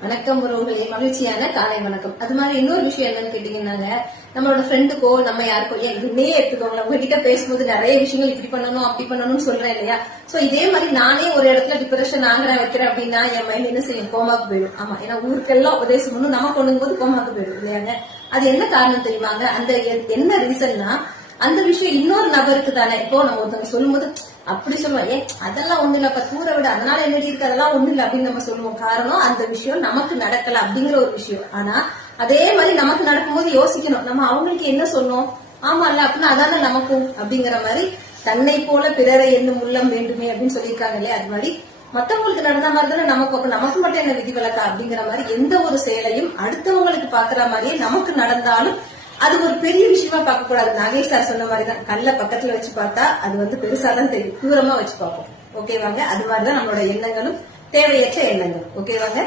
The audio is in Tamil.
வணக்கம் உறவுகளே, மகிழ்ச்சியான காலை வணக்கம். அது மாதிரி இன்னொரு விஷயம் என்னன்னு கேட்டீங்கன்னாங்க, நம்மளோட ஃப்ரெண்டுக்கோ நம்ம யாருக்கோ என்னே எடுத்துக்கோங்க, உங்ககிட்ட பேசும்போது நிறைய விஷயங்கள் இப்படி பண்ணணும் அப்படி பண்ணணும்னு சொல்றேன் இல்லையா? சோ இதே மாதிரி நானே ஒரு இடத்துல டிப்ரெஷன் ஆகிறேன் வைக்கிறேன் அப்படின்னா என் மைண்ட் என்ன செய்யும், கோமாக்கு போயிடும். ஆமா, ஏன்னா ஊருக்கெல்லாம் உபதேசம் பண்ணணும், நம்ம கொண்டு போது கோமாக்கு போயிடும் இல்லையாங்க? அது என்ன காரணம் தெரியுமாங்க? அந்த என்ன ரீசன்னா அந்த விஷயம் இன்னொரு நபருக்கு தானே. இப்போ நம்ம ஒருத்தவங்க சொல்லும் போது அப்படி சொல்லுவோம், அதெல்லாம் ஒண்ணு இல்ல, தூர விட, அதனால என்னடி இருக்கு, அதெல்லாம் ஒண்ணு இல்ல அப்படின்னு நம்ம சொல்லுவோம். காரணம் அந்த விஷயம் நமக்கு நடக்கல அப்படிங்கிற ஒரு விஷயம். ஆனா அதே மாதிரி நமக்கு நடக்கும்போது யோசிக்கணும், நம்ம அவங்களுக்கு என்ன சொன்னோம், ஆமா இல்ல அப்படின்னா அதான நமக்கும் அப்படிங்கிற மாதிரி. தன்னை போல பிறரை என்னும் உள்ளம் வேண்டுமே அப்படின்னு சொல்லியிருக்காங்க இல்லையா? அது மாதிரி மத்தவங்களுக்கு நடந்த மாதிரி தானே நமக்கு மட்டும் என்ன விதி விலக்கா அப்படிங்கிற மாதிரி எந்த ஒரு செயலையும் அடுத்தவங்களுக்கு பாக்குற மாதிரியே நமக்கு நடந்தாலும் அது ஒரு பெரிய விஷயமா பார்க்க கூடாது. நாகேஷ் சார் சொன்ன மாதிரிதான், கல்ல பக்கத்துல வச்சு பார்த்தா அது பெருசாதான் தெரியும், தூரமா வச்சு பார்ப்போம். ஓகேவாங்க? அது மாதிரிதான் நம்மளோட எண்ணங்களும் தேவையற்ற எண்ணங்கள். ஓகேவாங்க?